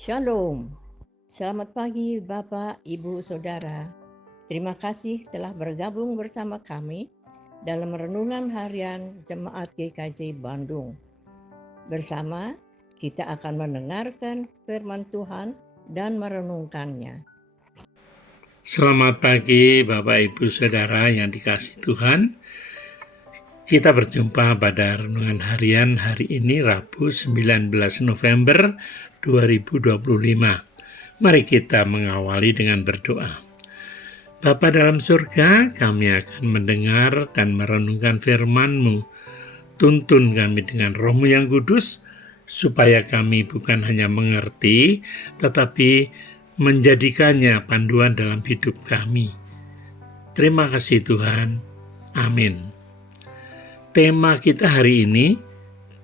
Shalom. Selamat pagi Bapak, Ibu, Saudara. Terima kasih telah bergabung bersama kami dalam renungan harian Jemaat GKJ Bandung. Bersama kita akan mendengarkan firman Tuhan dan merenungkannya. Selamat pagi Bapak Ibu Saudara yang dikasihi Tuhan. Kita berjumpa pada renungan harian hari ini Rabu 19 November 2025. Mari kita mengawali dengan berdoa. Bapa dalam surga, kami akan mendengar dan merenungkan firman-Mu. Tuntun kami dengan Roh-Mu yang kudus, supaya kami bukan hanya mengerti, tetapi menjadikannya panduan dalam hidup kami. Terima kasih Tuhan. Amin. Tema kita hari ini,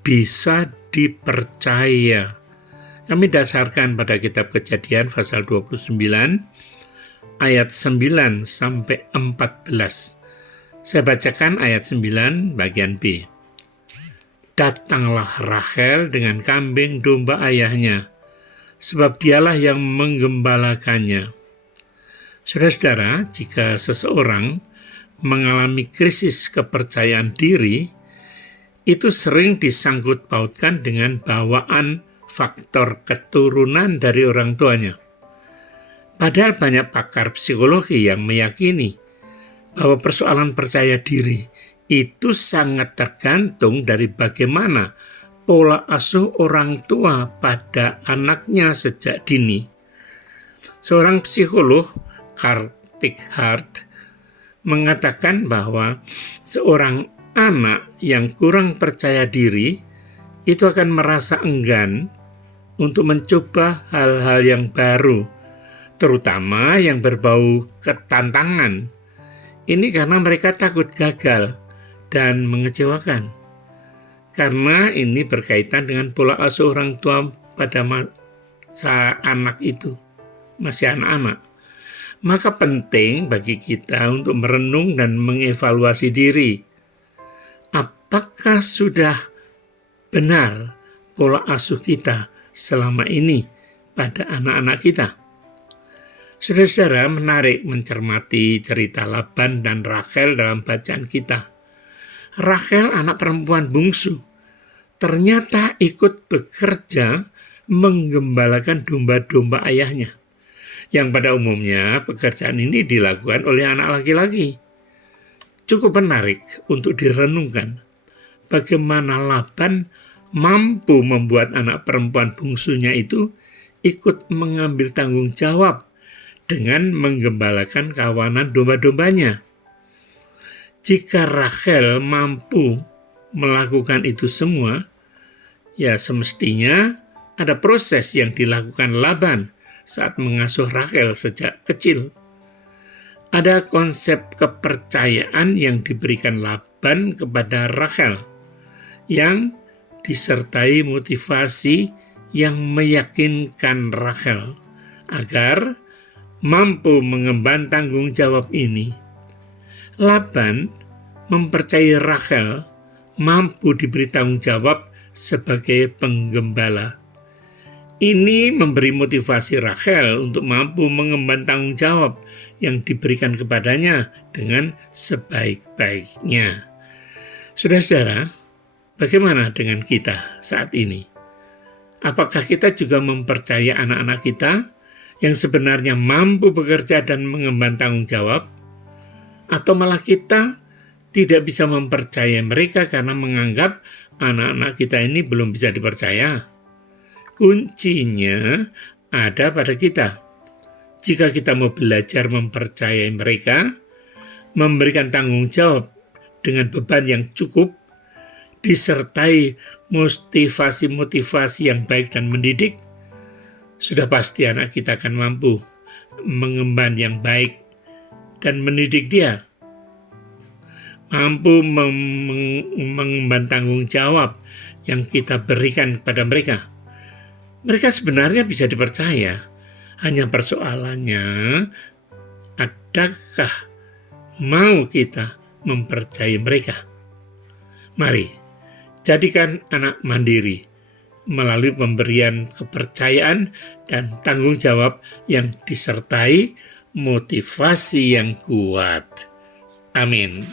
bisa dipercaya. Kami dasarkan pada kitab Kejadian pasal 29, ayat 9 sampai 14. Saya bacakan ayat 9 bagian B. Datanglah Rachel dengan kambing domba ayahnya, sebab dialah yang menggembalakannya. Saudara-saudara, jika seseorang mengalami krisis kepercayaan diri, itu sering disangkut pautkan dengan bawaan faktor keturunan dari orang tuanya. Padahal banyak pakar psikologi yang meyakini bahwa persoalan percaya diri itu sangat tergantung dari bagaimana pola asuh orang tua pada anaknya sejak dini. Seorang psikolog, Carl Pickhardt, mengatakan bahwa seorang anak yang kurang percaya diri itu akan merasa enggan untuk mencoba hal-hal yang baru, terutama yang berbau ketantangan. Ini karena mereka takut gagal dan mengecewakan. Karena ini berkaitan dengan pola asuh orang tua pada masa anak itu, masih anak-anak. Maka penting bagi kita untuk merenung dan mengevaluasi diri. Apakah sudah benar pola asuh kita selama ini pada anak-anak kita? Saudara-saudara, menarik mencermati cerita Laban dan Rachel dalam bacaan kita. Rachel, anak perempuan bungsu, ternyata ikut bekerja menggembalakan domba-domba ayahnya, yang pada umumnya pekerjaan ini dilakukan oleh anak laki-laki. Cukup menarik untuk direnungkan bagaimana Laban mampu membuat anak perempuan bungsunya itu ikut mengambil tanggung jawab dengan menggembalakan kawanan domba-dombanya. Jika Rachel mampu melakukan itu semua, ya semestinya ada proses yang dilakukan Laban saat mengasuh Rachel sejak kecil. Ada konsep kepercayaan yang diberikan Laban kepada Rachel, yang disertai motivasi yang meyakinkan Rachel agar mampu mengemban tanggung jawab ini. Laban mempercayai Rachel mampu diberi tanggung jawab sebagai penggembala. Ini memberi motivasi Rachel untuk mampu mengemban tanggung jawab yang diberikan kepadanya dengan sebaik-baiknya. Saudara-saudara, bagaimana dengan kita saat ini? Apakah kita juga mempercayai anak-anak kita yang sebenarnya mampu bekerja dan mengemban tanggung jawab? Atau malah kita tidak bisa mempercayai mereka karena menganggap anak-anak kita ini belum bisa dipercaya? Kuncinya ada pada kita. Jika kita mau belajar mempercayai mereka, memberikan tanggung jawab dengan beban yang cukup, disertai motivasi-motivasi yang baik dan mendidik, sudah pasti anak kita akan mampu mengemban yang baik dan mendidik dia. Mampu mengemban tanggung jawab yang kita berikan kepada mereka. Mereka sebenarnya bisa dipercaya. Hanya persoalannya, adakah mau kita mempercayai mereka? Mari, jadikan anak mandiri, melalui pemberian kepercayaan dan tanggung jawab yang disertai motivasi yang kuat. Amin.